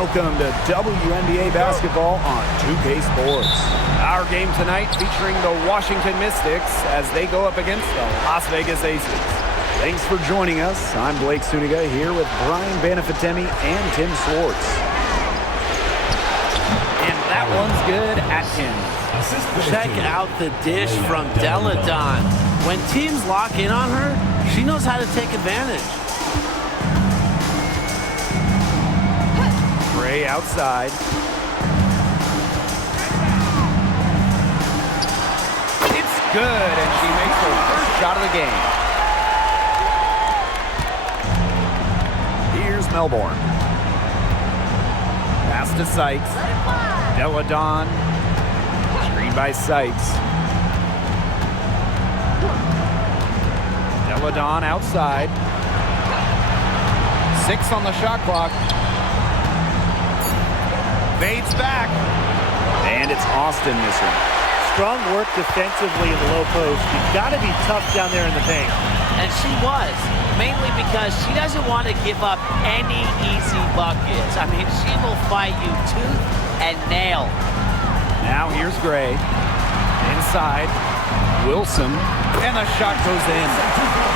Welcome to WNBA basketball on 2K Sports. Our game tonight featuring the Washington Mystics as they go up against the Las Vegas Aces. Thanks for joining us. I'm Blake Suniga here with Brian Banafitemi and Tim Swartz. And that one's good at 10. Check out the dish from Deladon. When teams lock in on her, she knows how to take advantage. Gray outside. It's good, and she makes her first shot of the game. Here's Melbourne. Pass to Sykes. Deladon. Screen by Sykes. Deladon outside. 6 on the shot clock. Fades back. And it's Austin missing. Strong work defensively in the low post. You've got to be tough down there in the paint. And she was, mainly because she doesn't want to give up any easy buckets. I mean, she will fight you tooth and nail. Now here's Gray. Inside. Wilson. And the shot goes in.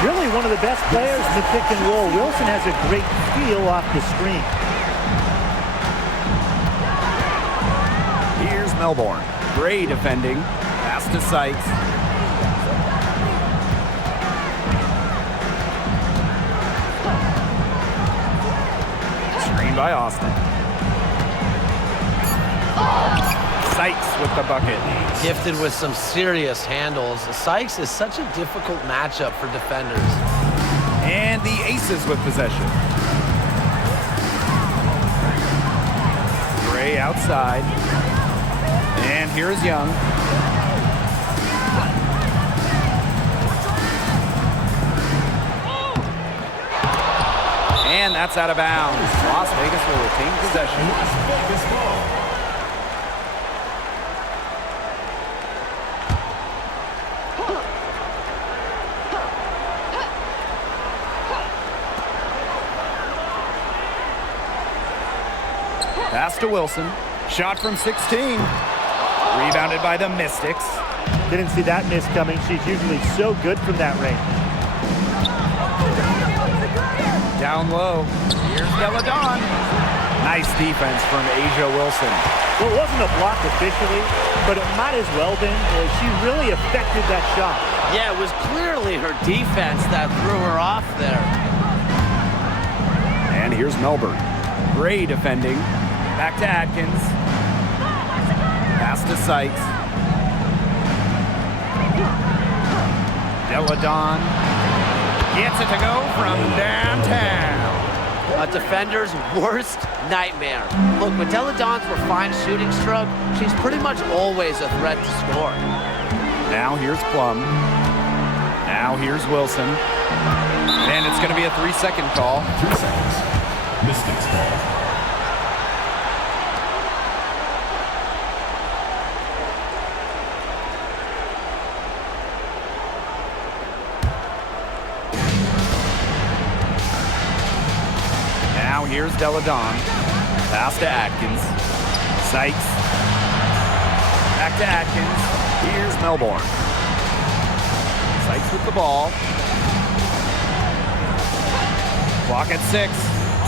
Really one of the best players in the pick and roll. Wilson has a great feel off the screen. Here's Melbourne. Gray defending. Pass to Sykes. Screen by Austin. Sykes with the bucket. Gifted with some serious handles. Sykes is such a difficult matchup for defenders. And the Aces with possession. Gray outside. And here's Young. And that's out of bounds. Las Vegas will retain possession. Las Vegas ball. Pass to Wilson. Shot from 16. Rebounded by the Mystics. Didn't see that miss coming. She's usually so good from that range. Down low. Here's Deladon. Nice defense from Asia Wilson. Well, it wasn't a block officially, but it might as well been. She really affected that shot. Yeah, it was clearly her defense that threw her off there. And here's Melbourne. Gray defending. Back to Atkins. Pass to Sykes. Deladon gets it to go from downtown. A defender's worst nightmare. Look, when Deladon's refined shooting stroke, she's pretty much always a threat to score. Now here's Plum. Now here's Wilson. And it's going to be a 3-second call. 3 seconds. Mystics ball. Now here's Deladon. Pass to Atkins. Sykes. Back to Atkins. Here's Melbourne. Sykes with the ball. Clock at 6.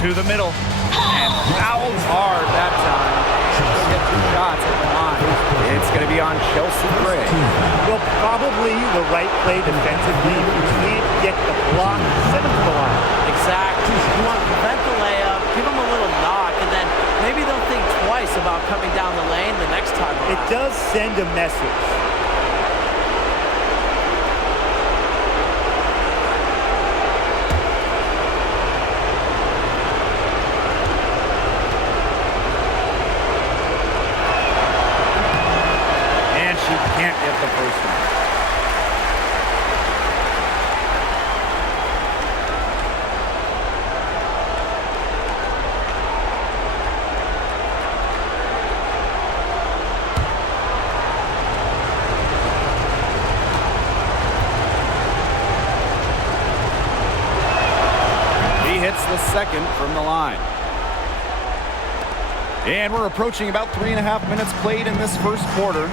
To the middle. And fouled hard that time. She'll get 2 shots at the line. It's going to be on Chelsea Gray. Well, probably the right play defensively. If you can't get the block, send him to the line. Exactly. You want to prevent the layup, give them a little knock, and then maybe they'll think twice about coming down the lane the next time around. It does send a message. And she can't get the first one. Hits the second from the line. And we're approaching about 3.5 minutes played in this first quarter.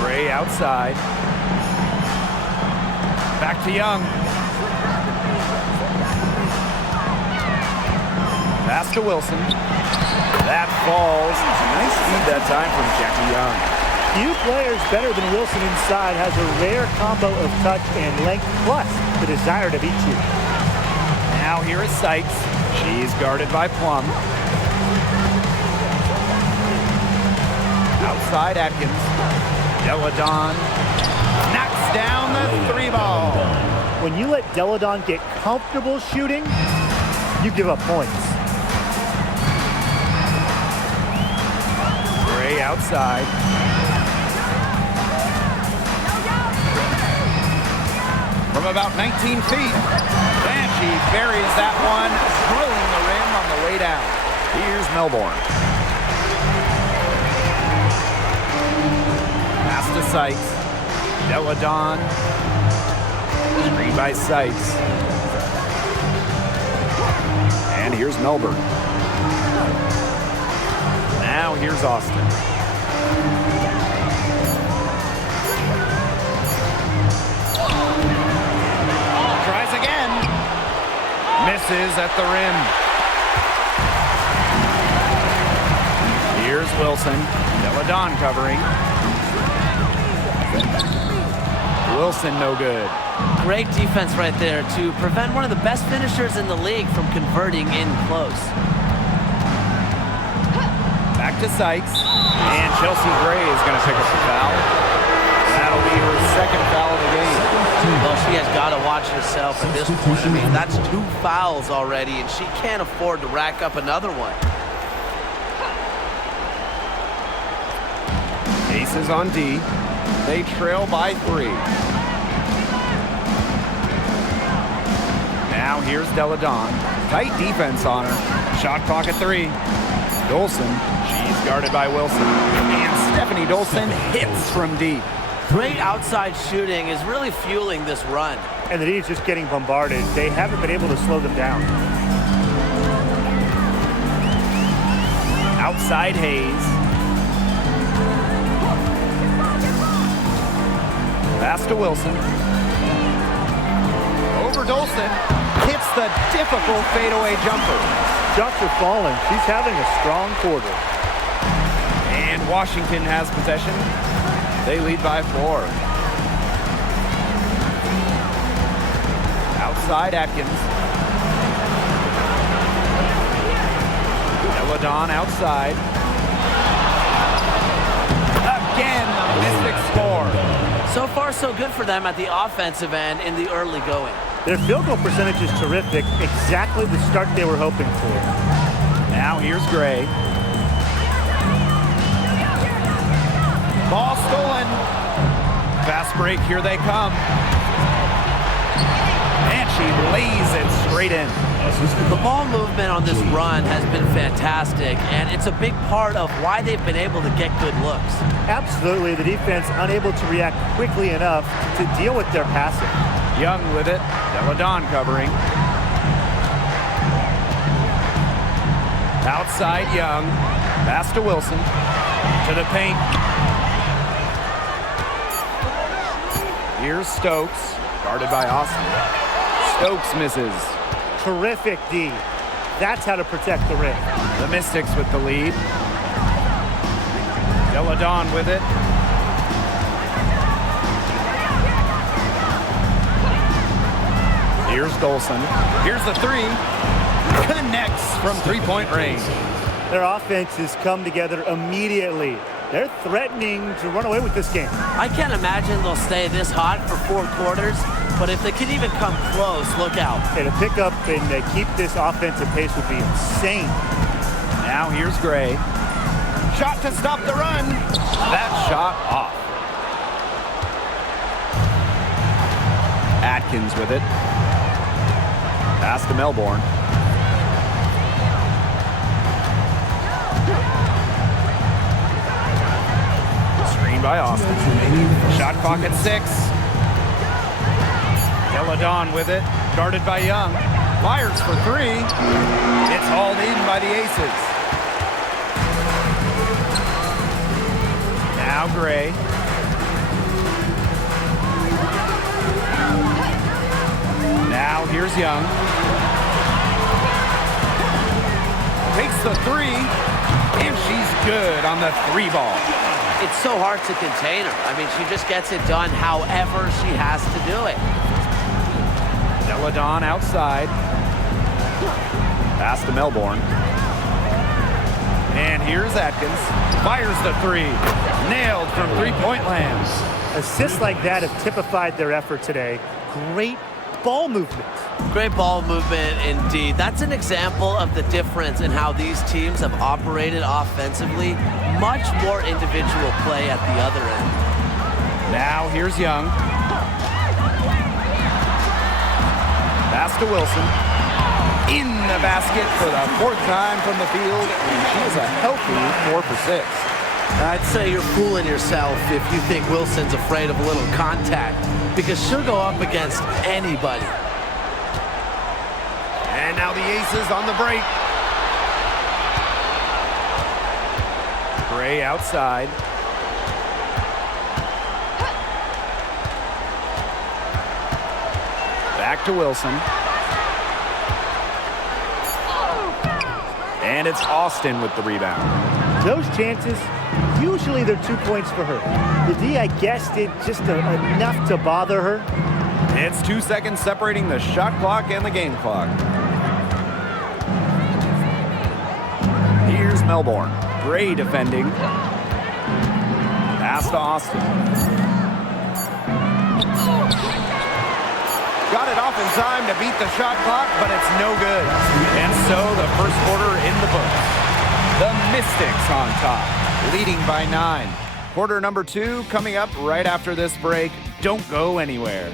Gray outside. Back to Young. Pass to Wilson. That falls. Nice feed that time from Jackie Young. Few players better than Wilson inside, has a rare combo of touch and length plus the desire to beat you. Now here is Sykes. She's guarded by Plum. Outside Atkins. Deladon knocks down the 3-ball. When you let Deladon get comfortable shooting, you give up points. Gray outside. From about 19 feet. And she buries that one, drilling the rim on the way down. Here's Melbourne. Pass to Sykes. Deladon. Screen by Sykes. And here's Melbourne. Now here's Austin. Tries again. Misses at the rim. Here's Wilson. Deladon covering. Wilson no good. Great defense right there to prevent one of the best finishers in the league from converting in close. Back to Sykes. And Chelsea Gray is going to pick up the foul. That'll be her second foul of the game. Well, she has got to watch herself at this point. I mean, that's 2 fouls already, and she can't afford to rack up another one. Aces on D. They trail by 3. Now here's Deladon. Tight defense on her. Shot clock at 3. Dolson. She's guarded by Wilson. And Stephanie Dolson hits from deep. Great outside shooting is really fueling this run. And the D is just getting bombarded. They haven't been able to slow them down. Outside Hayes. Pass to Wilson. Over Dolson. Hits the difficult fadeaway jumper. Shots are falling. She's having a strong quarter. And Washington has possession. They lead by 4. Outside Atkins. Deladon outside. Again, the Mystics score. So far, so good for them at the offensive end in the early going. Their field goal percentage is terrific. Exactly the start they were hoping for. Now here's Gray. Ball stolen. Fast break, here they come. And she lays it straight in. The ball movement on this run has been fantastic, and it's a big part of why they've been able to get good looks. Absolutely, the defense unable to react quickly enough to deal with their passing. Young with it. Deladon covering. Outside Young. Pass to Wilson. To the paint. Here's Stokes. Guarded by Austin. Stokes misses. Terrific D. That's how to protect the rim. The Mystics with the lead. Deladon with it. Here's Dolson. Here's the 3. Connects from 3-point range. Their offense has come together immediately. They're threatening to run away with this game. I can't imagine they'll stay this hot for 4 quarters, but if they can even come close, look out. And to pick up and keep this offensive pace would be insane. Now here's Gray. Shot to stop the run. That shot off. Atkins with it. Pass to Melbourne. Screen by Austin. Shot clock at 6. Deladon with it. Guarded by Young. Fires for 3. It's hauled in by the Aces. Now Gray. Now here's Young. Takes the three, and she's good on the three ball. It's so hard to contain her. I mean, she just gets it done however she has to do it. Deladon outside. Pass to Melbourne. And here's Atkins. Fires the three. Nailed from three-point land. Assists like that have typified their effort today. Great ball movement. Great ball movement indeed. That's an example of the difference in how these teams have operated offensively. Much more individual play at the other end. Now here's Young. Pass to Wilson. In the basket for the fourth time from the field, and she is a healthy 4 for 6. I'd say you're fooling yourself if you think Wilson's afraid of a little contact, because she'll go up against anybody. And now the Aces on the break. Gray outside. Back to Wilson. And it's Austin with the rebound. Those chances, usually they're 2 points for her. The D, I guess, did just enough to bother her. It's 2 seconds separating the shot clock and the game clock. Here's Melbourne. Gray defending. Pass to Austin. Got it off in time to beat the shot clock, but it's no good. And so the first quarter in the books. The Mystics on top, leading by 9. Quarter number 2 coming up right after this break. Don't go anywhere.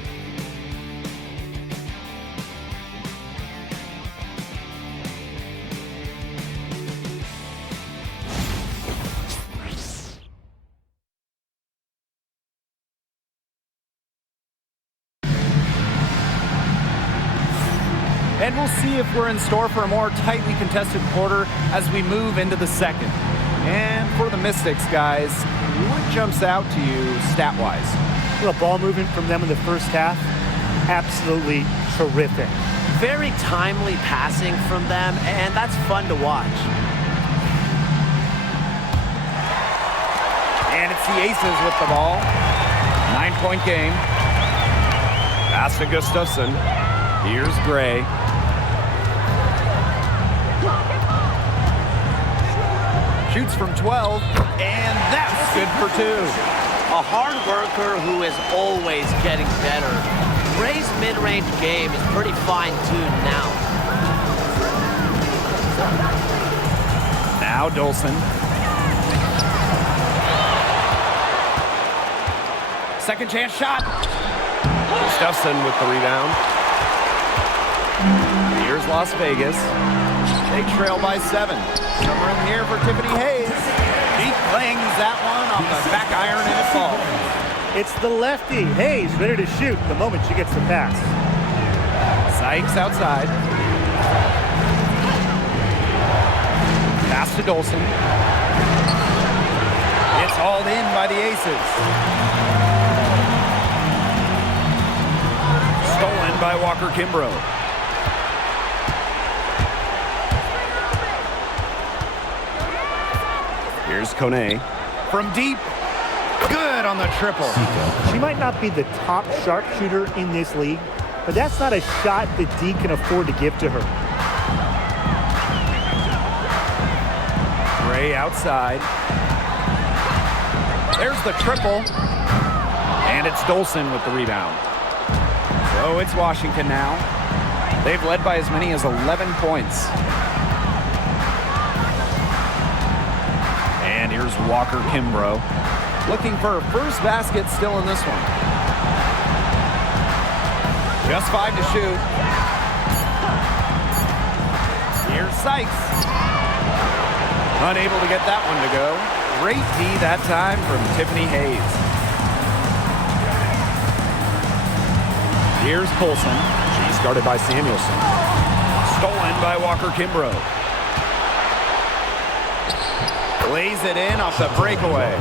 And we'll see if we're in store for a more tightly contested quarter as we move into the second. And for the Mystics, guys, what jumps out to you stat-wise? Well, ball movement from them in the first half, absolutely terrific. Very timely passing from them, and that's fun to watch. And it's the Aces with the ball. 9-point game. Pass to Gustafson. Here's Gray. Shoots from 12, and that's good for 2. A hard worker who is always getting better. Gray's mid-range game is pretty fine-tuned now. Now Dolson. Second chance shot. Gustafson with the rebound. Here's Las Vegas. They trail by 7. Some room here for Tiffany Hayes. She clings that one off the back iron and it falls. It's the lefty, Hayes, ready to shoot the moment she gets the pass. Sykes outside. Pass to Dolson. It's hauled in by the Aces. Stolen by Walker Kimbrough. Here's Kone from deep. Good on the triple. She might not be the top sharpshooter in this league, but that's not a shot that D can afford to give to her. Gray outside. There's the triple. And it's Dolson with the rebound. So it's Washington now. They've led by as many as 11 points. And here's Walker Kimbrough. Looking for her first basket still in this one. Just 5 to shoot. Here's Sykes. Unable to get that one to go. Great D that time from Tiffany Hayes. Here's Colson. She's guarded by Samuelson. Stolen by Walker Kimbrough. Lays it in off the breakaway.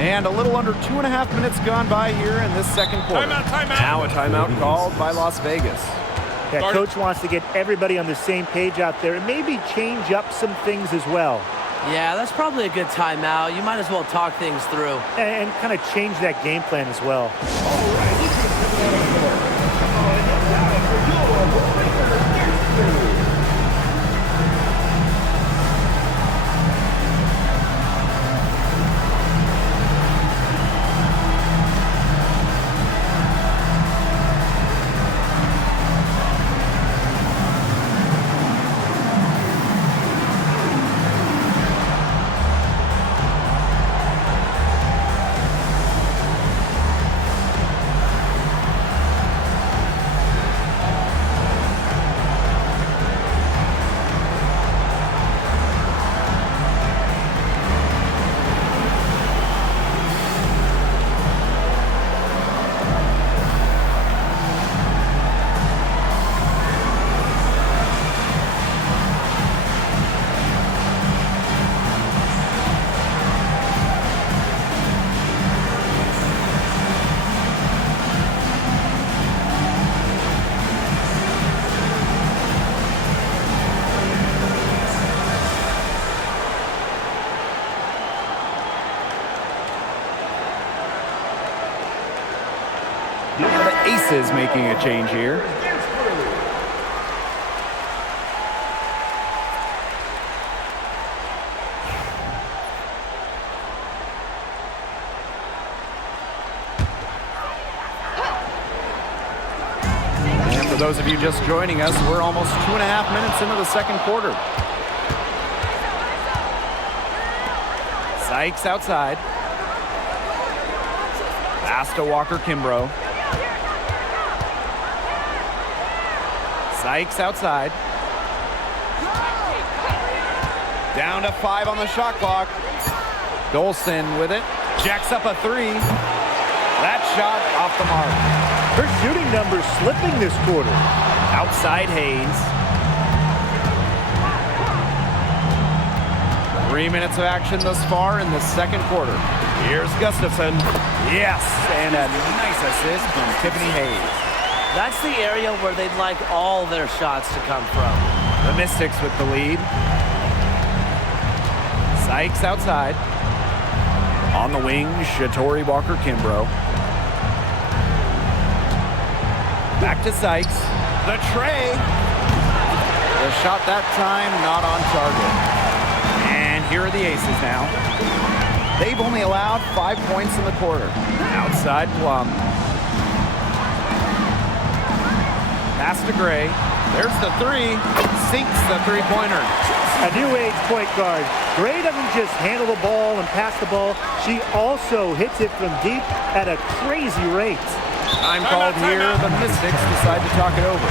And a little under 2.5 minutes gone by here in this second quarter. Timeout. Now a timeout called by Las Vegas. Yeah, coach wants to get everybody on the same page out there and maybe change up some things as well. Yeah, that's probably a good timeout. You might as well talk things through. And kind of change that game plan as well. The Aces making a change here. And for those of you just joining us, we're almost 2.5 minutes into the second quarter. Sykes outside. Pass to Walker-Kimbrough. Sykes outside. Down to 5 on the shot clock. Dolson with it. Jacks up a 3. That shot off the mark. Her shooting numbers slipping this quarter. Outside Hayes. 3 minutes of action thus far in the second quarter. Here's Gustafson. Yes, and a nice assist from Tiffany Hayes. That's the area where they'd like all their shots to come from. The Mystics with the lead. Sykes outside. On the wing, Shatori Walker-Kimbrough. Back to Sykes. The tray. The shot that time not on target. And here are the Aces now. They've only allowed 5 points in the quarter. Outside Plum. Pass to Gray. There's the 3. Sinks the three-pointer. A new age point guard. Gray doesn't just handle the ball and pass the ball. She also hits it from deep at a crazy rate. Time called here. The Mystics decide to talk it over.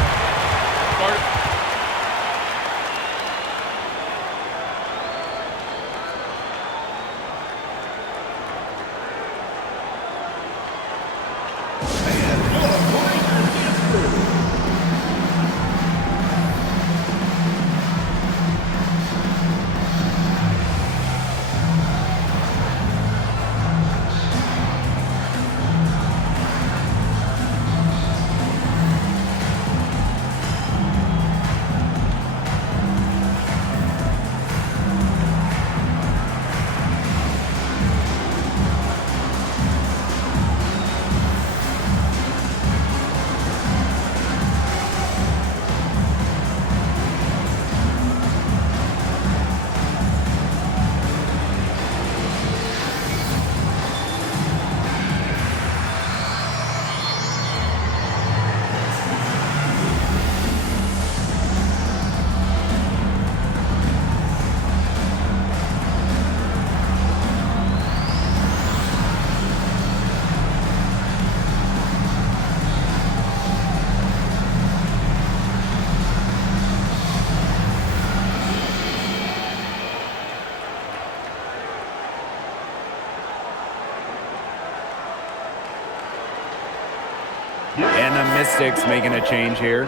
And the Mystics making a change here.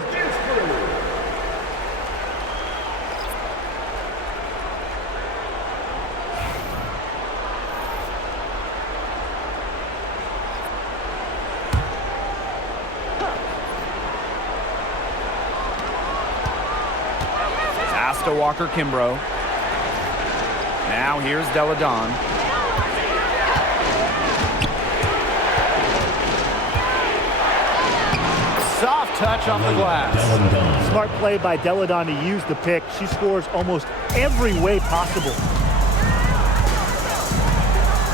Pass to Walker Kimbrough. Now here's Deladon. Soft touch off the glass. Smart play by Deladon to use the pick. She scores almost every way possible.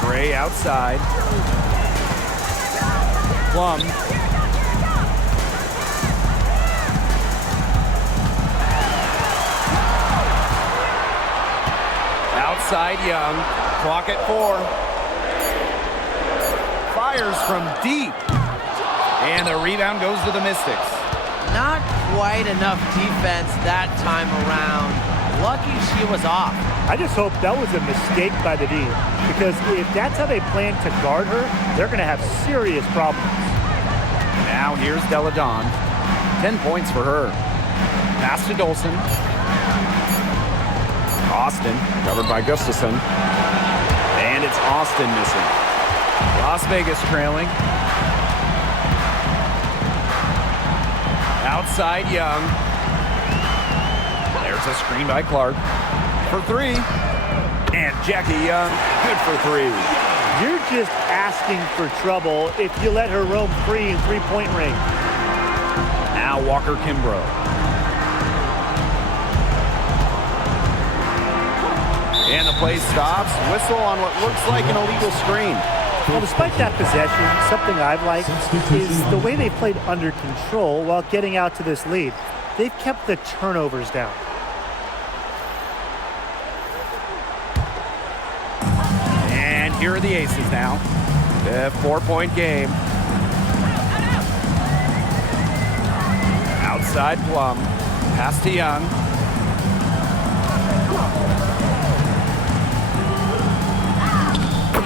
Gray outside. Plum. Outside Young. Clock at 4. Fires from deep. And the rebound goes to the Mystics. Not quite enough defense that time around. Lucky she was off. I just hope that was a mistake by the D, because if that's how they plan to guard her, they're going to have serious problems. Now here's Deladon. 10 points for her. Pass to Dolson. Austin, covered by Gustafson. And it's Austin missing. Las Vegas trailing. Outside Young. There's a screen by Clark. For 3. And Jackie Young, good for 3. You're just asking for trouble if you let her roam free in three-point range. Now Walker Kimbrough. And the play stops. Whistle on what looks like an illegal screen. Well, despite that possession, something I've liked is the way they played under control while getting out to this lead. They've kept the turnovers down. And here are the Aces now. The 4-point game. Outside Plum. Pass to Young.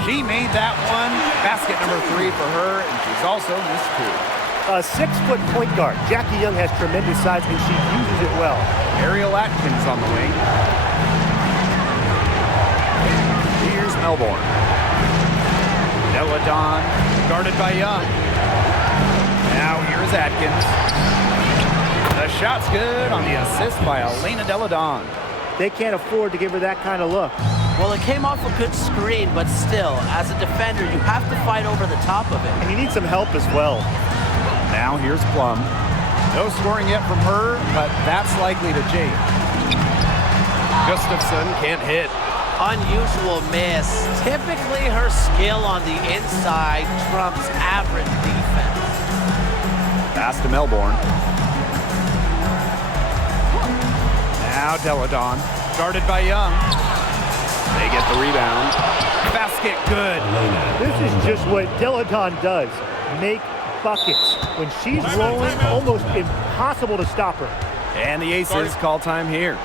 She made that one. Basket number 3 for her, and she's also missed 2. A 6-foot point guard. Jackie Young has tremendous size, and she uses it well. Ariel Atkins on the wing. Here's Melbourne. Deladon, guarded by Young. Now here's Atkins. The shot's good on the assist by Elena Deladon. They can't afford to give her that kind of look. Well, it came off a good screen, but still, as a defender, you have to fight over the top of it. And you need some help as well. Now here's Plum. No scoring yet from her, but that's likely to change. Gustafson can't hit. Unusual miss. Typically, her skill on the inside trumps average defense. Pass to Melbourne. Now Deladon, guarded by Young. They get the rebound. Basket good. This is just what Deladon does. Make buckets. When she's rolling, almost impossible to stop her. And the Aces call time here.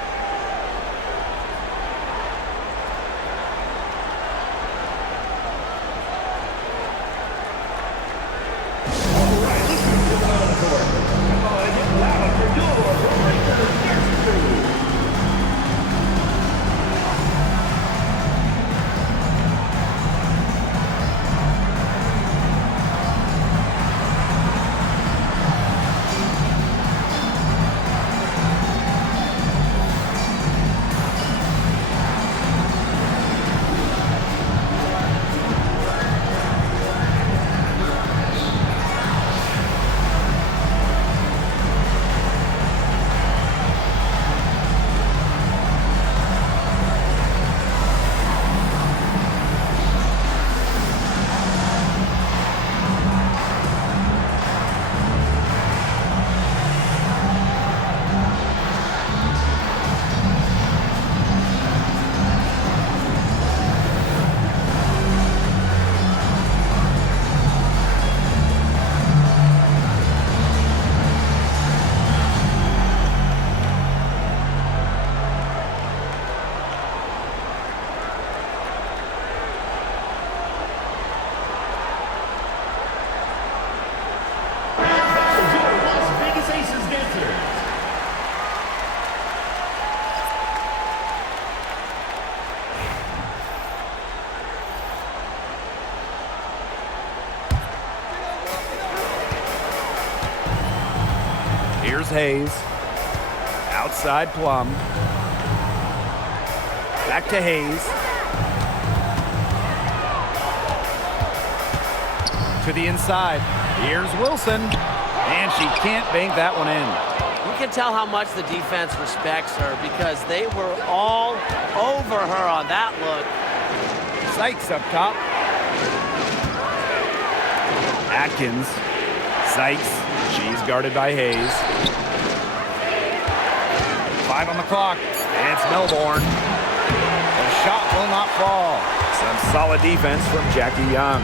Here's Hayes. Outside Plum. Back to Hayes. To the inside. Here's Wilson. And she can't bank that one in. You can tell how much the defense respects her because they were all over her on that look. Sykes up top. Atkins. Sykes. She's guarded by Hayes. 5 on the clock. It's Melbourne. The shot will not fall. Some solid defense from Jackie Young.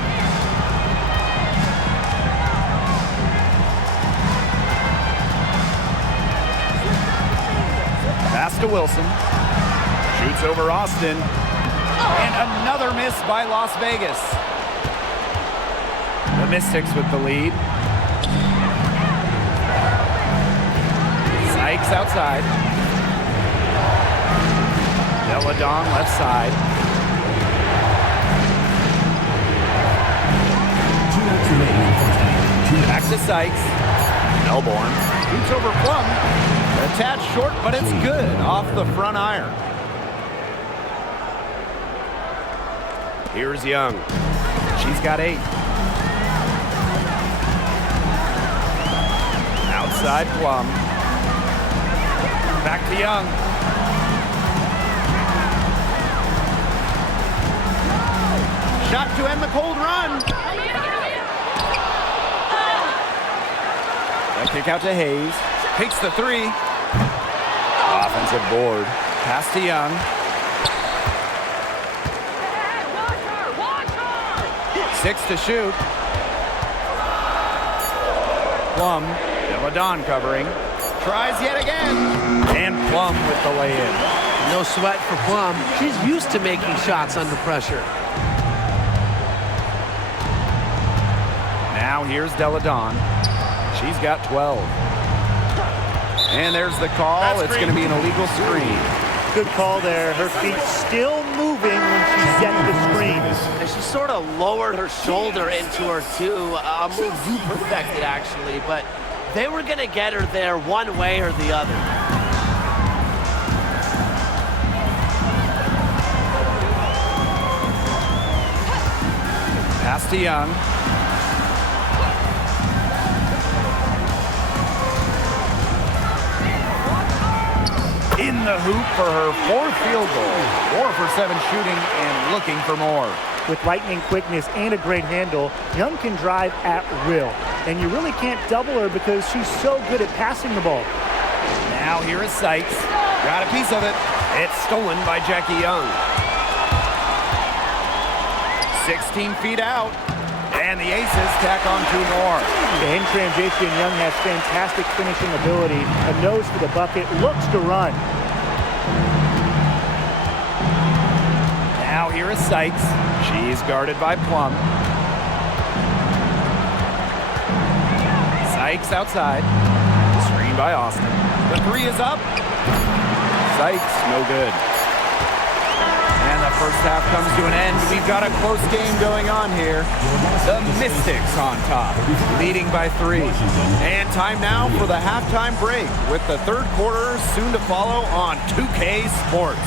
Pass to Wilson. Shoots over Austin. And another miss by Las Vegas. The Mystics with the lead. Sykes outside. Deladon left side. 2 minutes remaining in the first half. 2 minutes. Back to Sykes. Melbourne. Shoots over Plum. A tad short, but it's good off the front iron. Here's Young. She's got 8. Outside Plum. Back to Young. Shot to end the cold run. That kick out to Hayes. Takes the 3. Offensive board. Pass to Young. Six to shoot. Plum. Deladon covering. Tries yet again. And Plum with the lay-in. No sweat for Plum. She's used to making shots under pressure. Now here's Deladon. She's got 12. And there's the call. It's going to be an illegal screen. Good call there. Her feet still moving when she set the screen. And she sort of lowered her shoulder into her too. A move you perfected actually, but they were going to get her there one way or the other. Pass to Young. In the hoop for her 4th field goal. 4 for 7 shooting and looking for more. With lightning quickness and a great handle, Young can drive at will. And you really can't double her because she's so good at passing the ball. Now here is Sykes. Got a piece of it. It's stolen by Jackie Young. 16 feet out. And the Aces tack on 2 more. In transition, Young has fantastic finishing ability. A nose for the bucket, looks to run. Now here is Sykes. She's guarded by Plum. Sykes outside. Screen by Austin. The 3 is up. Sykes, no good. And the first half comes to an end. We've got a close game going on here. The Mystics on top, leading by 3. And time now for the halftime break with the 3rd quarter soon to follow on 2K Sports.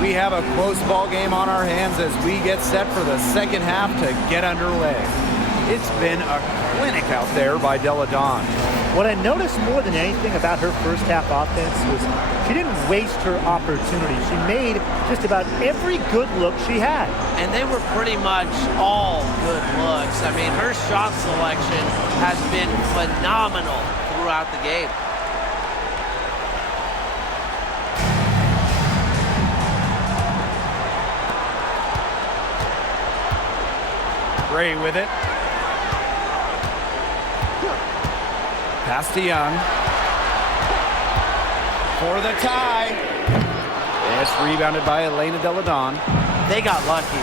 We have a close ball game on our hands as we get set for the second half to get underway. It's been a clinic out there by Deladon. What I noticed more than anything about her first half offense was she didn't waste her opportunity. She made just about every good look she had. And they were pretty much all good looks. I mean, her shot selection has been phenomenal throughout the game. Gray with it. Pass to Young. For the tie. It's rebounded by Elena Delle Donne. They got lucky.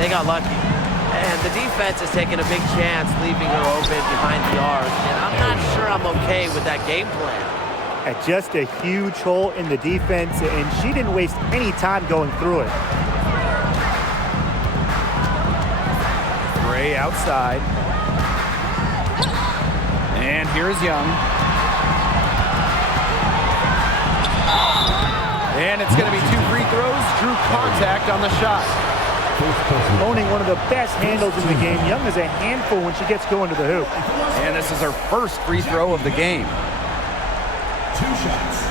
They got lucky. And the defense is taking a big chance leaving her open behind the arc. And I'm not sure I'm okay with that game plan. Just a huge hole in the defense, and she didn't waste any time going through it. Gray outside. And here's Young. And it's going to be 2 free throws. Drew contact on the shot. Owning one of the best handles in the game. Young is a handful when she gets going to the hoop. And this is her first free throw of the game. 2 shots.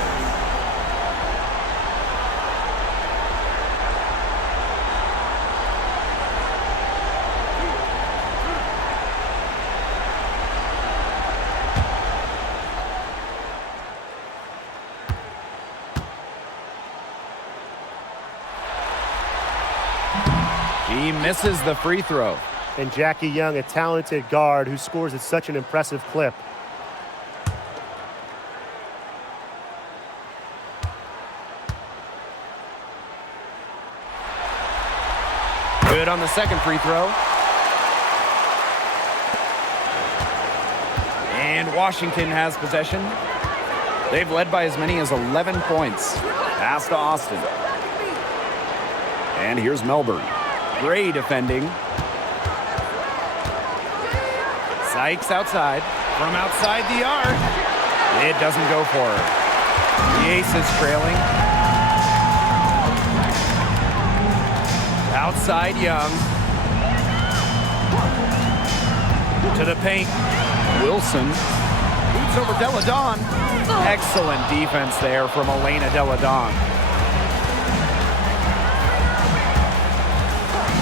He misses the free throw. And Jackie Young, a talented guard who scores at such an impressive clip. Good on the second free throw. And Washington has possession. They've led by as many as 11 points. Pass to Austin. And here's Melbourne. Gray defending. Sykes outside. From outside the arc. It doesn't go for her. The Ace is trailing. Outside Young. To the paint. Wilson. Boots over Delle Donne. Excellent defense there from Elena Delle Donne.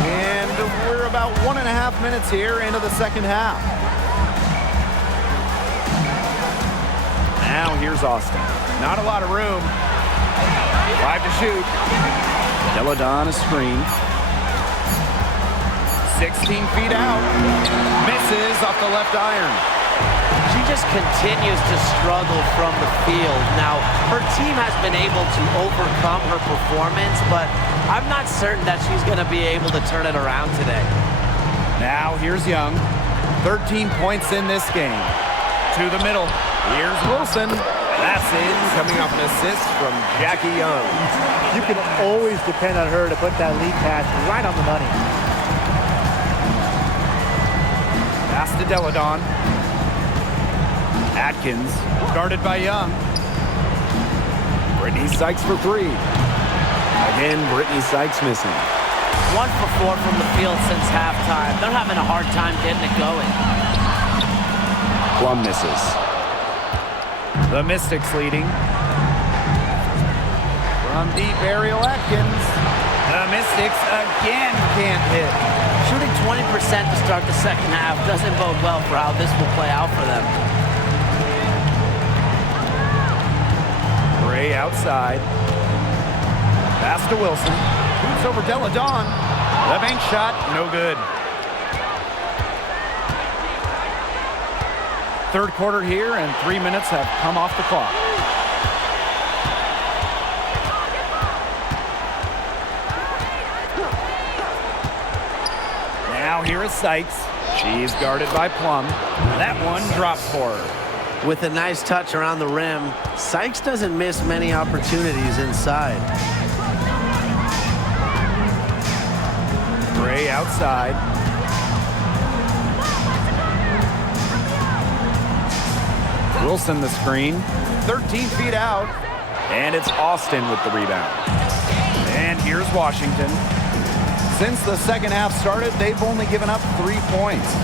And we're about 1.5 minutes here into the second half. Now here's Austin. Not a lot of room. 5 to shoot. Delle Donne is screened. 16 feet out. Misses off the left iron. She just continues to struggle from the field. Now, her team has been able to overcome her performance, but I'm not certain that she's going to be able to turn it around today. Now here's Young. 13 points in this game. To the middle. Here's Wilson. That's in, coming off an assist from Jackie Young. You can always depend on her to put that lead pass right on the money. Pass to Delle Donne. Atkins, guarded by Young. Brittany Sykes for 3. Again, Brittany Sykes missing. 1 for 4 from the field since halftime. They're having a hard time getting it going. Plum misses. The Mystics leading. From deep, Ariel Atkins. The Mystics again can't hit. Shooting 20% to start the second half doesn't bode well for how this will play out for them. Gray outside. Pass to Wilson. Boots over Delle Donne. The bank shot, no good. Third quarter here, and 3 minutes have come off the clock. Now here is Sykes. She's guarded by Plum. That one drops for her. With a nice touch around the rim, Sykes doesn't miss many opportunities inside. Gray outside. Wilson the screen. 13 feet out. And it's Austin with the rebound. And here's Washington. Since the second half started, they've only given up 3 points.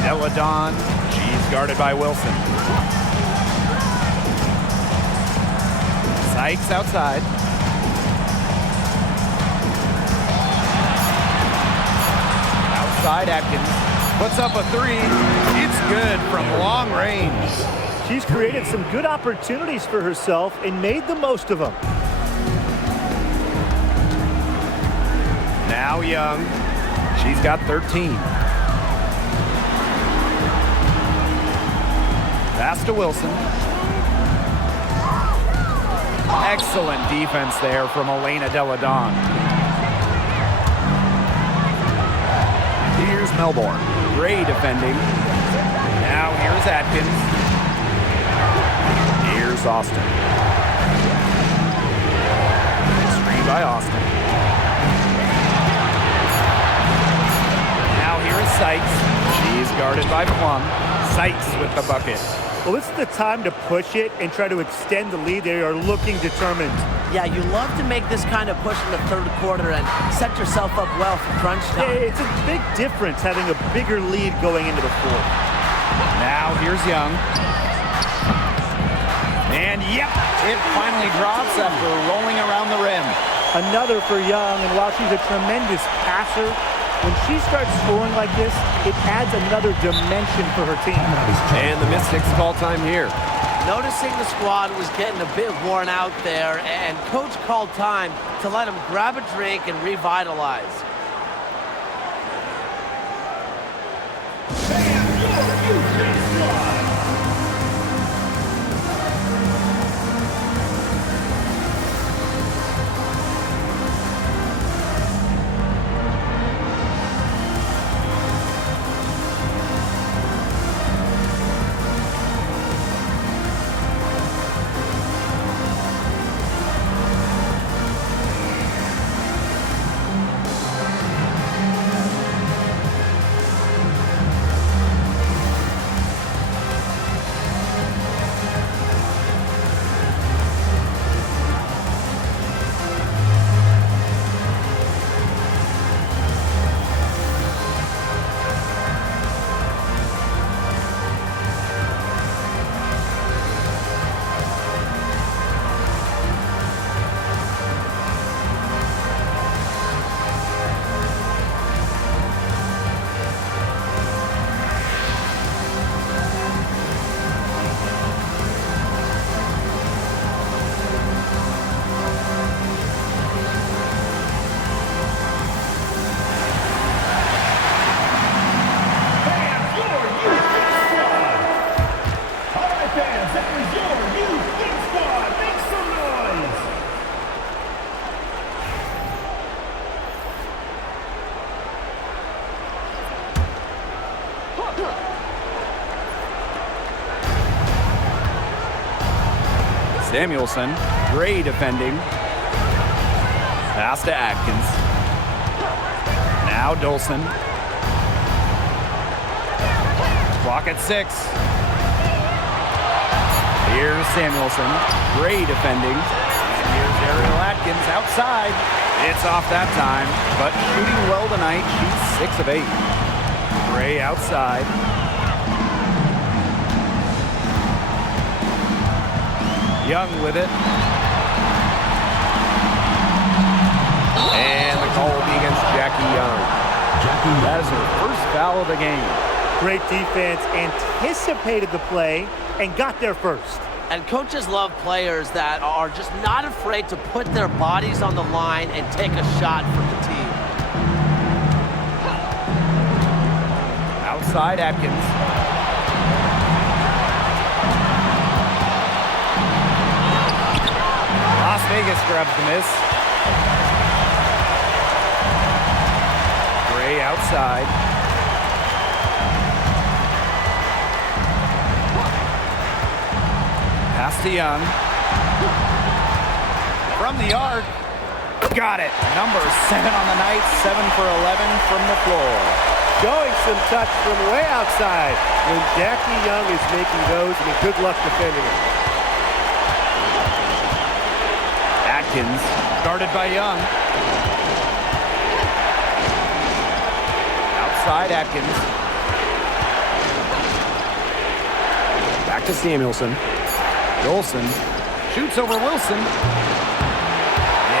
Delle Donne, she's guarded by Wilson. Sykes outside. Outside Atkins. Puts up a three. It's good from long range. She's created some good opportunities for herself and made the most of them. Now Young. She's got 13. Pass to Wilson. Excellent defense there from Elena Deladon. Here's Melbourne. Great defending. Now here's Atkins. Here's Austin. Screen by Austin. Now here is Sykes. She's guarded by Plum. Sykes with the bucket. Well, this is the time to push it and try to extend the lead. They are looking determined. Yeah, you love to make this kind of push in the third quarter and set yourself up well for crunch time. Yeah, it's a big difference having a bigger lead going into the fourth. Now here's Young. And yep, it finally drops after rolling around the rim. Another for Young, and while she's a tremendous passer, when she starts scoring like this, it adds another dimension for her team. And the Mystics call time here. Noticing the squad was getting a bit worn out there, and coach called time to let them grab a drink and revitalize. Samuelson, great defending. Pass to Atkins. Now Dolson. Clock at 6. Here's Samuelson, great defending. And here's Ariel Atkins outside. It's off that time, but shooting well tonight. She's 6 of 8. Gray outside. Young with it. And the call will be against Jackie Young. That is her first foul of the game. Great defense, anticipated the play, and got there first. And coaches love players that are just not afraid to put their bodies on the line and take a shot for the team. Outside Atkins. Las Vegas grabs the miss. Gray outside. Pass to Young. From the arc. Got it. Number 7 on the night. 7 for 11 from the floor. Showing some touch from way outside. When Jackie Young is making those, I mean, good luck defending it. Atkins, guarded by Young. Outside Atkins. Back to Samuelson. Dolson. Shoots over Wilson.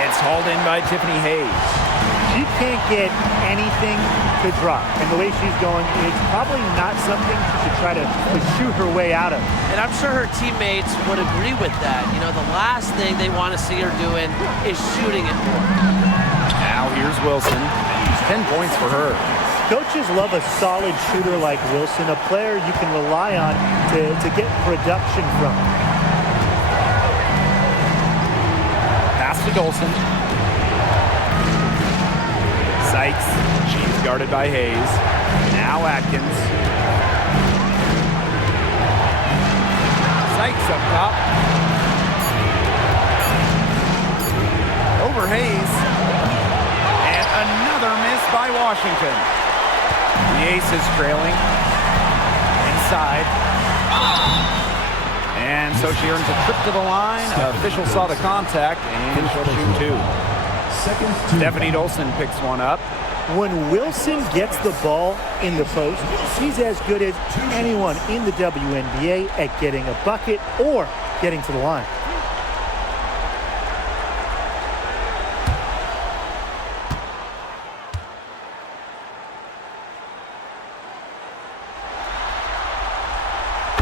It's hauled in by Tiffany Hayes. She can't get anything to drop. And the way she's going, it's probably not something she should try to shoot her way out of. And I'm sure her teammates would agree with that. You know, the last thing they want to see her doing is shooting it more. Now here's Wilson. 10 points for her. Coaches love a solid shooter like Wilson, a player you can rely on to get production from. Pass to Dolson. Sykes. She's guarded by Hayes. Now Atkins. Sykes up top. Over Hayes. And another miss by Washington. The Aces trailing. Inside. And so she earns a trip to the line. Official saw the contact, and she'll shoot two. Stephanie Dolson picks one up. When Wilson gets the ball in the post, she's as good as anyone in the WNBA at getting a bucket or getting to the line.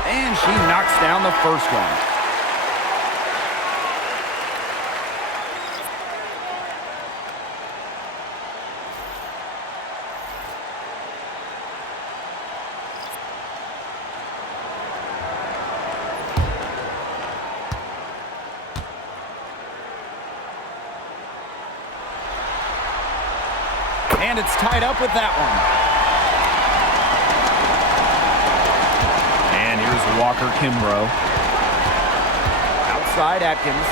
And she knocks down the first one. And it's tied up with that one. And here's Walker Kimbrough. Outside Atkins.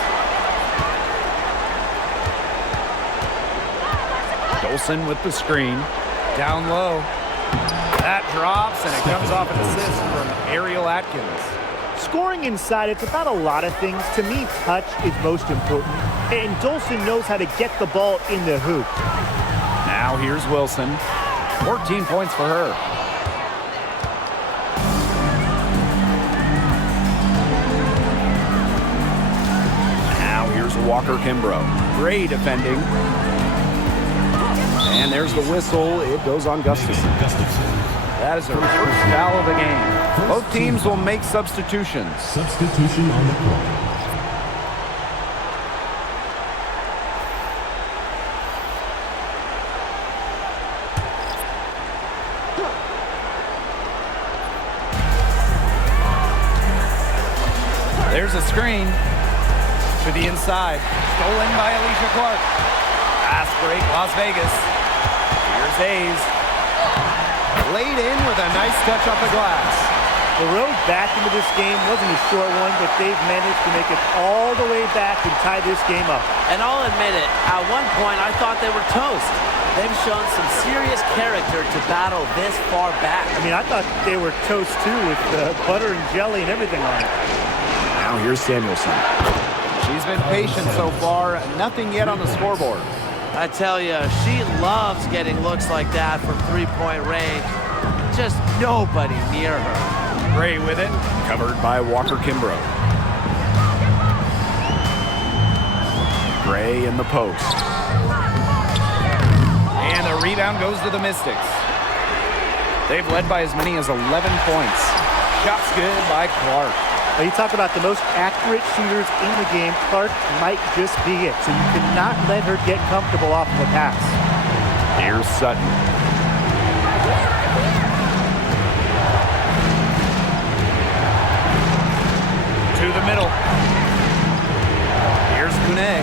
Dolson with the screen. Down low. That drops, and it comes off an assist from Ariel Atkins. Scoring inside, it's about a lot of things. To me, touch is most important. And Dolson knows how to get the ball in the hoop. Now here's Wilson. 14 points for her. Now here's Walker Kimbrough. Great defending. And there's the whistle. It goes on Gustafson. That is her first foul of the game. Both teams will make substitutions. Substitution on the court. There's a screen to the inside. Stolen by Alicia Clark. Fast break, Las Vegas. Here's Hayes. Laid in with a nice touch off the glass. The road back into this game wasn't a short one, but they've managed to make it all the way back and tie this game up. And I'll admit it, at one point I thought they were toast. They've shown some serious character to battle this far back. I mean, I thought they were toast too with butter and jelly and everything on it. Now here's Samuelson. She's been patient so far. Nothing yet on the scoreboard. I tell you, she loves getting looks like that from three-point range. Just nobody near her. Gray with it. Covered by Walker Kimbrough. Gray in the post. And the rebound goes to the Mystics. They've led by as many as 11 points. Shots good by Clark. You talk about the most accurate shooters in the game. Clark might just be it. So you cannot let her get comfortable off of a pass. Here's Sutton. To the middle. Here's Kune.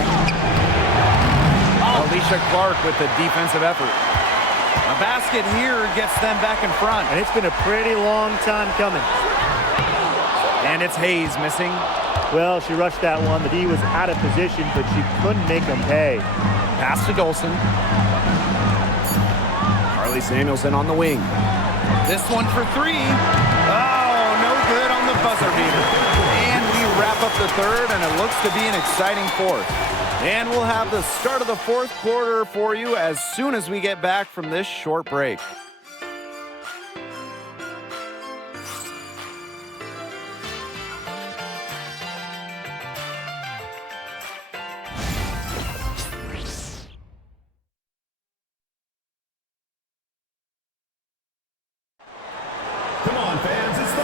Alicia Clark with the defensive effort. A basket here gets them back in front. And it's been a pretty long time coming. And it's Hayes missing. Well, she rushed that one. The D was out of position, but she couldn't make them pay. Pass to Dolson. Carly Samuelson on the wing. This one for three. Oh, no good on the buzzer beater. And we wrap up the third, and it looks to be an exciting fourth. And we'll have the start of the fourth quarter for you as soon as we get back from this short break.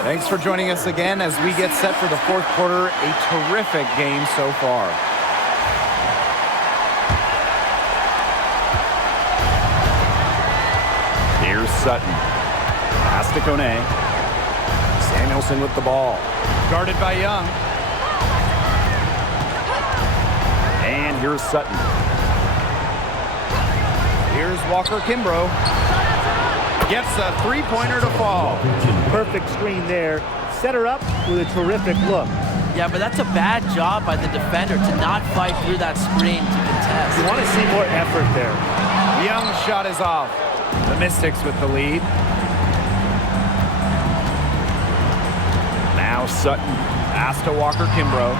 Thanks for joining us again as we get set for the fourth quarter. A terrific game so far. Here's Sutton. Pass to Kone. Samuelson with the ball. Guarded by Young. And here's Sutton. Here's Walker Kimbrough. Gets a three-pointer to fall. Perfect screen there. Set her up with a terrific look. Yeah, but that's a bad job by the defender to not fight through that screen to contest. You want to see more effort there. Young's shot is off. The Mystics with the lead. Now Sutton. Pass to Walker Kimbrough.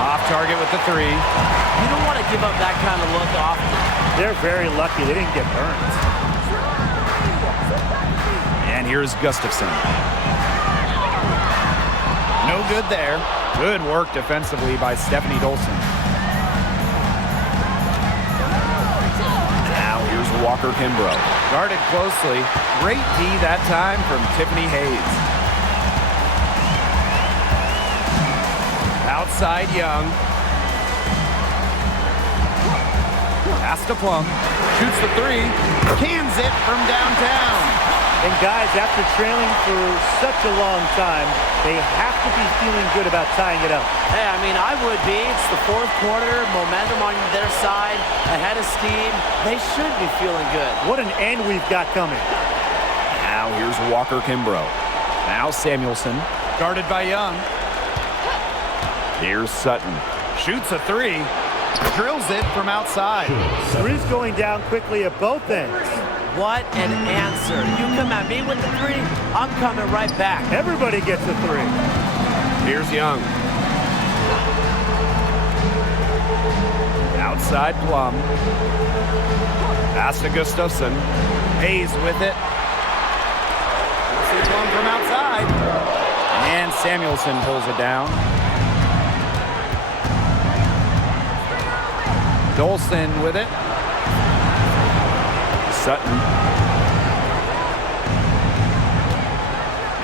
Off target with the three. You don't want to give up that kind of look often. They're very lucky they didn't get burned. And here's Gustafson. No good there. Good work defensively by Stephanie Dolson. Now here's Walker Kimbrough. Guarded closely. Great D that time from Tiffany Hayes. Outside Young. Pass to Plum. Shoots the three. Cans it from downtown. And guys, after trailing for such a long time, they have to be feeling good about tying it up. Hey, I mean, I would be. It's the fourth quarter, momentum on their side, ahead of steam. They should be feeling good. What an end we've got coming. Now here's Walker Kimbrough. Now Samuelson. Guarded by Young. Here's Sutton. Shoots a three. Drills it from outside. Three's going down quickly at both ends. What an answer. You come at me with the three, I'm coming right back. Everybody gets a three. Here's Young. Outside Plum. Pass to Gustafson. Hayes with it. See Plum from outside. And Samuelson pulls it down. Dolson with it. Sutton.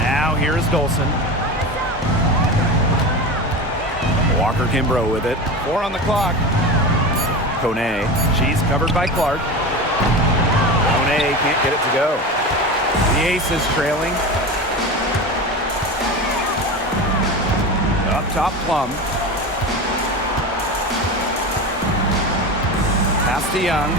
Now here's Dolson. Walker Kimbrough with it. 4 on the clock. Kone. She's covered by Clark. Kone can't get it to go. The Ace is trailing. Up top Plum. Pass to Young.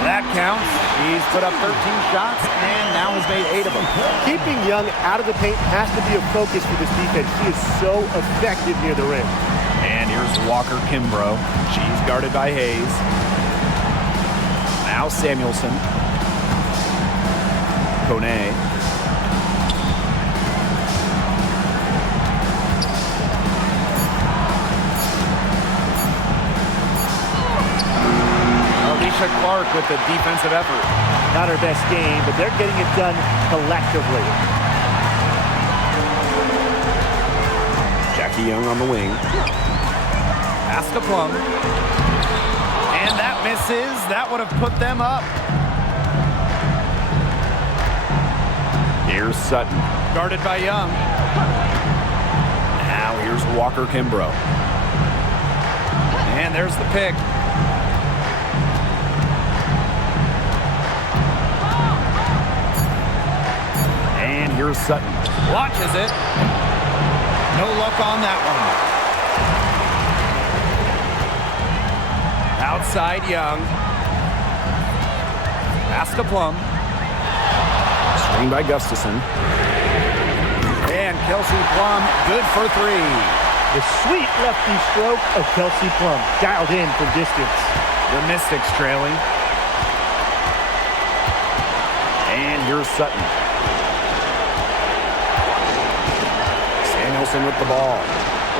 That counts. He's put up 13 shots and now has made 8 of them. Keeping Young out of the paint has to be a focus for this defense. She is so effective near the rim. And here's Walker Kimbrough. She's guarded by Hayes. Now Samuelson. Kone. Clark with the defensive effort. Not her best game, but they're getting it done collectively. Jackie Young on the wing. Pass to Plum. And that misses. That would have put them up. Here's Sutton. Guarded by Young. Now here's Walker Kimbrough. And there's the pick. Here's Sutton. Launches it. No luck on that one. Outside Young. Pass to Plum. Screen by Gustafson. And Kelsey Plum, good for 3. The sweet lefty stroke of Kelsey Plum, dialed in from distance. The Mystics trailing. And here's Sutton. Samuelson with the ball.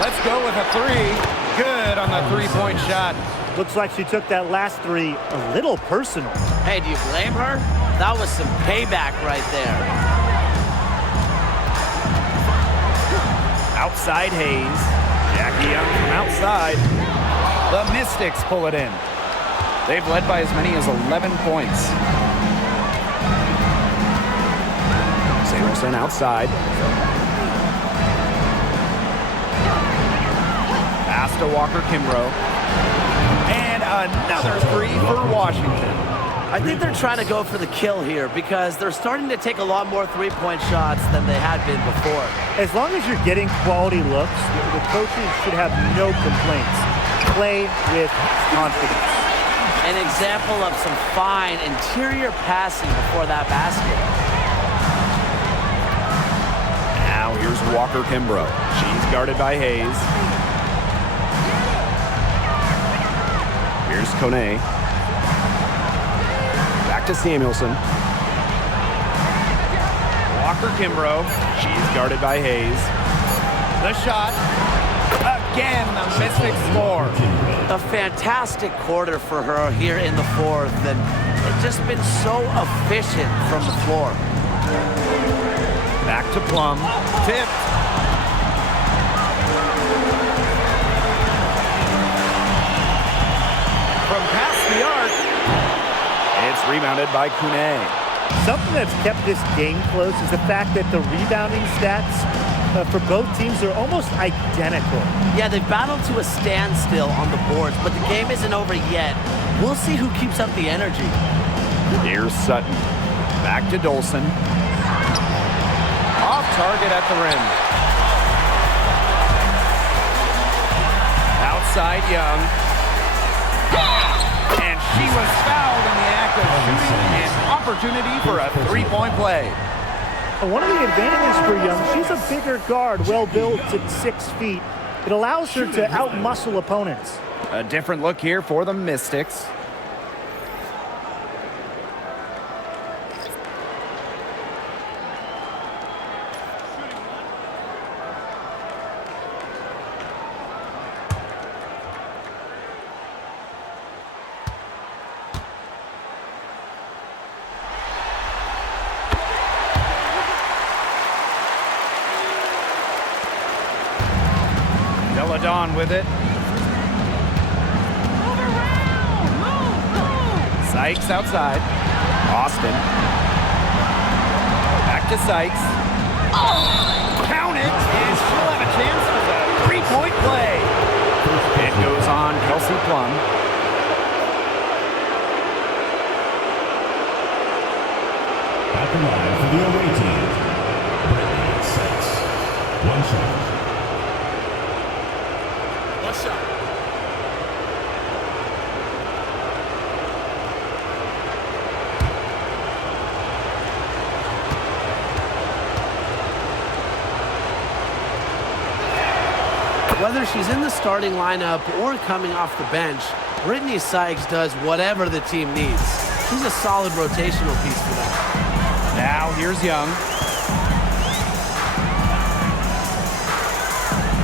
Let's go with a 3. Good on the three-point shot. Looks like she took that last 3 a little personal. Hey, do you blame her? That was some payback right there. Outside Hayes. Jackie Young from outside. The Mystics pull it in. They've led by as many as 11 points. Samuelson outside. Pass to Walker Kimbrough. And another three for Washington. I think they're trying to go for the kill here because they're starting to take a lot more three-point shots than they had been before. As long as you're getting quality looks, the coaches should have no complaints. Play with confidence. An example of some fine interior passing before that basket. Now here's Walker Kimbrough. She's guarded by Hayes. Here's Kone. Back to Samuelson. Walker Kimbrough. She's guarded by Hayes. The shot. Again, the Mystics score. A fantastic quarter for her here in the fourth, and it's just been so efficient from the floor. Back to Plum. Tipped. From past the arc. It's rebounded by Kune. Something that's kept this game close is the fact that the rebounding stats for both teams are almost identical. Yeah, they've battled to a standstill on the boards, but the game isn't over yet. We'll see who keeps up the energy. Here's Sutton. Back to Dolson. Off target at the rim. Outside Young. And she was fouled in the act of shooting, an opportunity for a three-point play. One of the advantages for Young, she's a bigger guard, well-built at 6 feet. It allows her to out-muscle opponents. A different look here for the Mystics. Dawn with it. Sykes outside. Austin. Back to Sykes. Count it! And she'll have a chance for the three-point play. It goes on Kelsey Plum. At the line for the away team, Brittany Sykes. One shot. Whether she's in the starting lineup or coming off the bench, Brittany Sykes does whatever the team needs. She's a solid rotational piece for them. Now here's Young.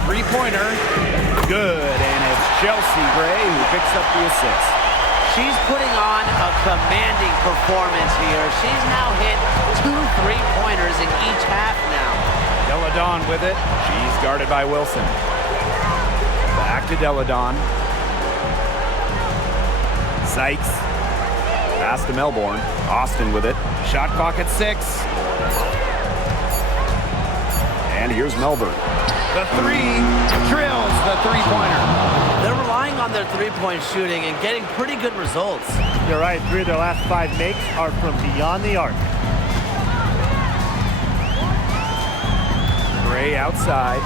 Three-pointer. Good, and it's Chelsea Gray who picks up the assist. She's putting on a commanding performance here. She's now hit 2 3-pointers in each half now. Deladon with it. She's guarded by Wilson. Back to Deladon. Sykes. Pass to Melbourne. Austin with it. Shot clock at 6. And here's Melbourne. The three drills the three-pointer. They're relying on their three-point shooting and getting pretty good results. You're right, 3 of their last 5 makes are from beyond the arc. Gray outside.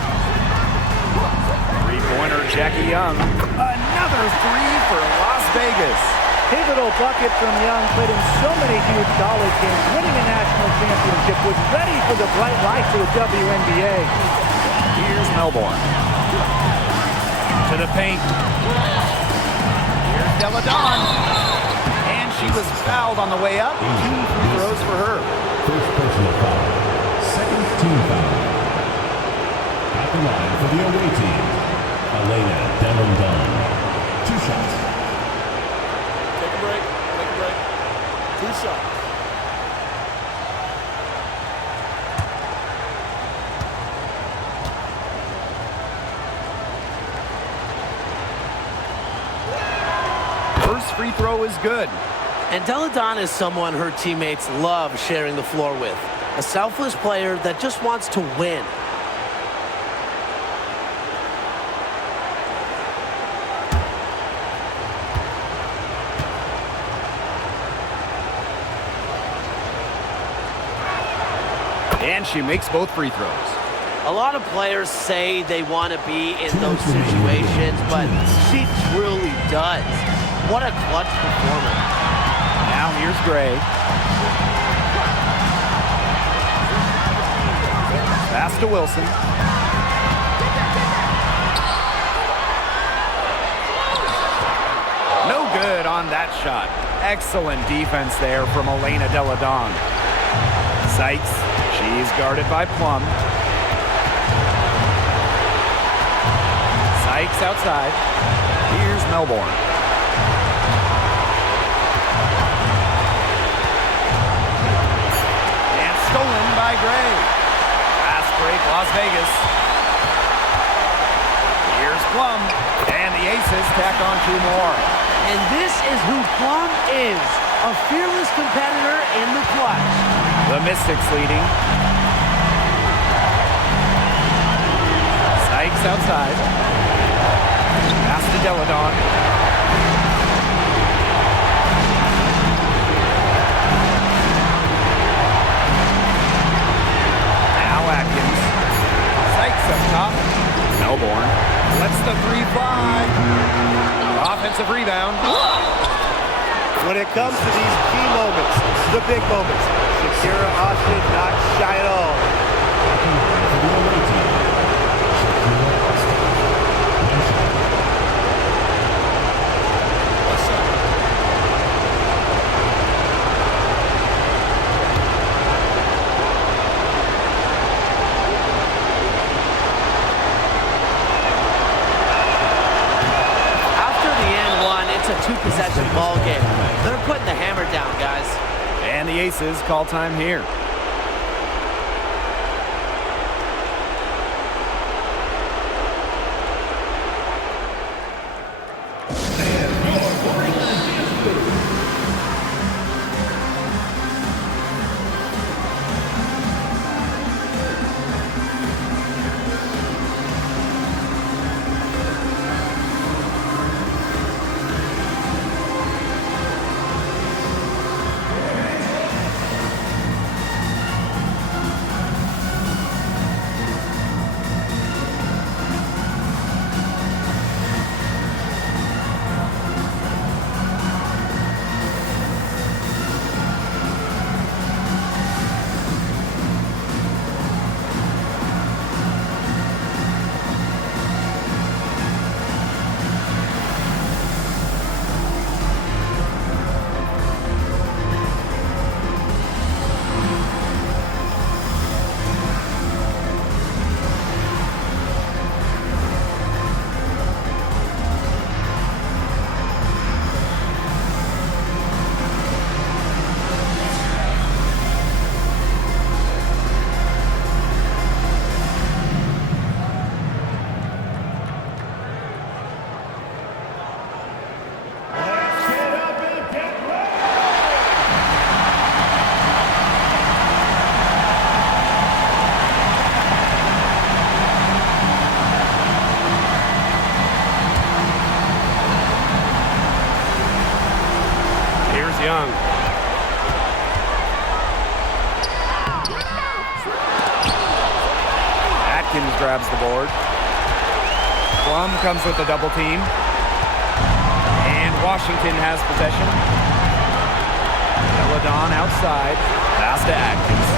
Three-pointer, Jackie Young. Another three for Las Vegas. Pivotal bucket from Young, played in so many huge college games, winning a national championship, was ready for the bright lights of the WNBA. Here's Melbourne. To the paint. Here's Deladon. And she was fouled on the way up. 2 free throws for her. First personal foul. Second team foul. At the line for the away team, Elena Delandon. 2 shots. Take a break. 2 shots. First free throw is good. And Deladon is someone her teammates love sharing the floor with. A selfless player that just wants to win. And she makes both free throws. A lot of players say they want to be in those situations, but she truly does. What a clutch performance. Now here's Gray. Pass to Wilson. No good on that shot. Excellent defense there from Elena Delle Donne. Sykes, she's guarded by Plum. Sykes outside. Here's Melbourne. And stolen by Gray. Fast break, Las Vegas. Here's Plum. And the Aces tack on 2 more. And this is who Plum is. A fearless competitor in the clutch. The Mystics leading. Sykes outside. Pass to Delle Donne. Now Atkins. Sykes up top. Melbourne lets the 3 fly. Offensive rebound. When it comes to these key moments, the big moments, Shakira Austin not shy at all. A 2-possession ball game. They're putting the hammer down, guys. And the Aces call time here. Young. Atkins grabs the board. Plum comes with a double team. And Washington has possession. Delle Donne outside. Pass to Atkins.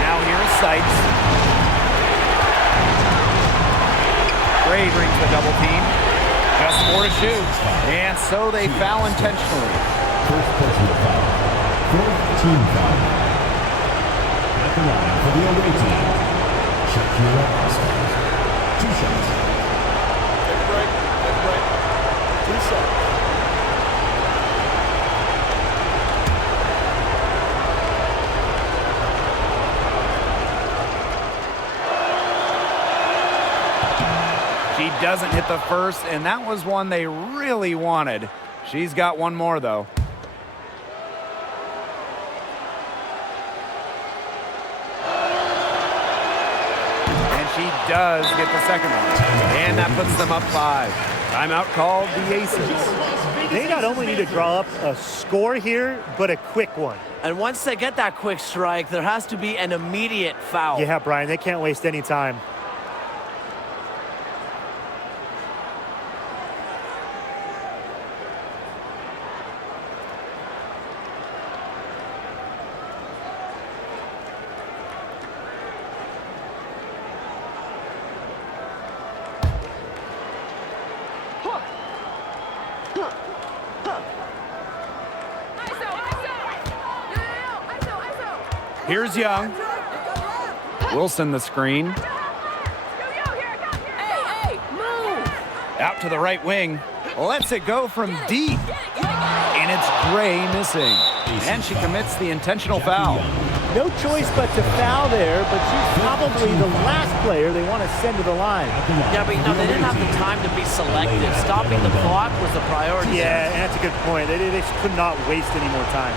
Now here's Sykes. Gray brings the double team. Just 4 to shoot. And so they foul intentionally. First personal foul. Fourth team foul. At the line for the away team, Shakira Austin. 2 shots. Take a break. Take a break. 2 shots. She doesn't hit the first, and that was one they really wanted. She's got one more, though. she does get the second one. And that puts them up 5. Timeout called the Aces. They not only need to draw up a score here, but a quick one. And once they get that quick strike, there has to be an immediate foul. Yeah, Brian, they can't waste any time. Here's Young. Wilson the screen. Out to the right wing. Lets it go from deep. And it's Gray missing. And she commits the intentional foul. No choice but to foul there, but she's probably the last player they want to send to the line. Yeah, but they didn't have the time to be selective. Stopping the clock was the priority. Yeah, and that's a good point. They just could not waste any more time.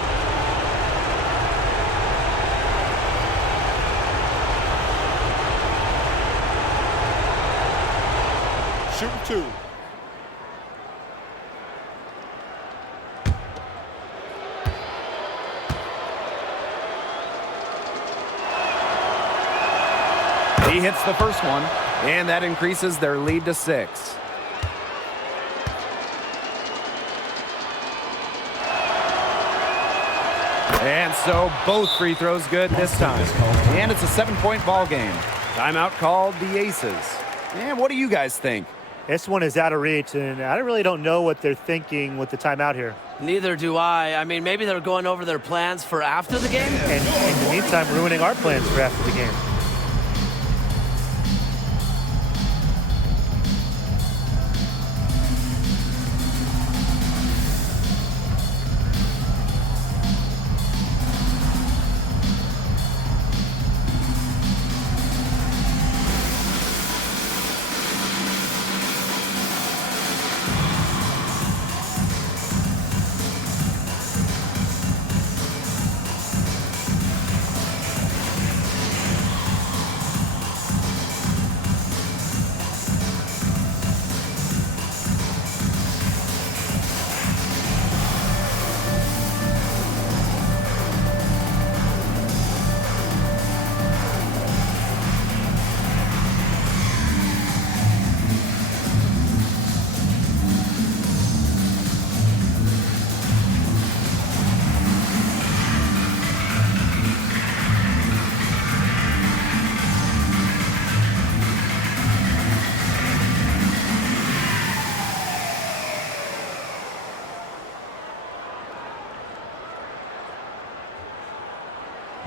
Shooting 2. He hits the first one, and that increases their lead to 6. And so both free throws good this time. And it's a 7-point ball game. Timeout called the Aces. And what do you guys think? This one is out of reach, and I really don't know what they're thinking with the timeout here. Neither do I. I mean, maybe they're going over their plans for after the game. And in the meantime, ruining our plans for after the game.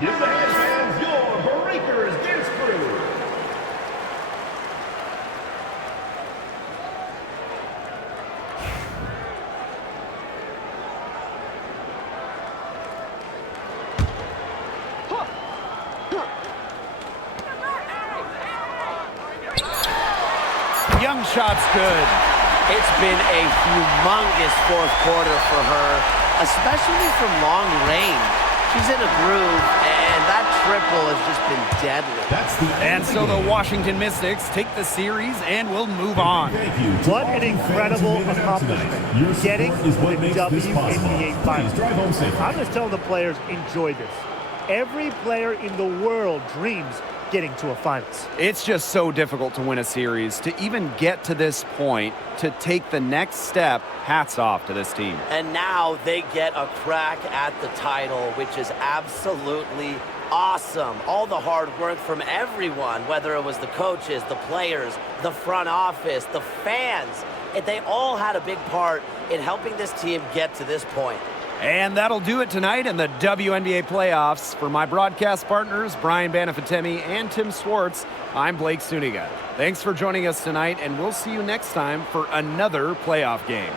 Give the headbands your Breakers dance crew. Young shot's good. It's been a humongous fourth quarter for her, especially from long range. She's in a groove, and that triple has just been deadly. That's the And so the Washington Mystics take the series and will move on. Thank you. What an incredible accomplishment. Getting to the WNBA Finals. Drive home safe. I'm just telling the players, enjoy this. Every player in the world dreams getting to a finals. It's just so difficult to win a series. To even get to this point, to take the next step, hats off to this team. And now they get a crack at the title, which is absolutely awesome. All the hard work from everyone, whether it was the coaches, the players, the front office, the fans, they all had a big part in helping this team get to this point. And that'll do it tonight in the WNBA playoffs. For my broadcast partners, Brian Banafitemi and Tim Swartz, I'm Blake Suniga. Thanks for joining us tonight, and we'll see you next time for another playoff game.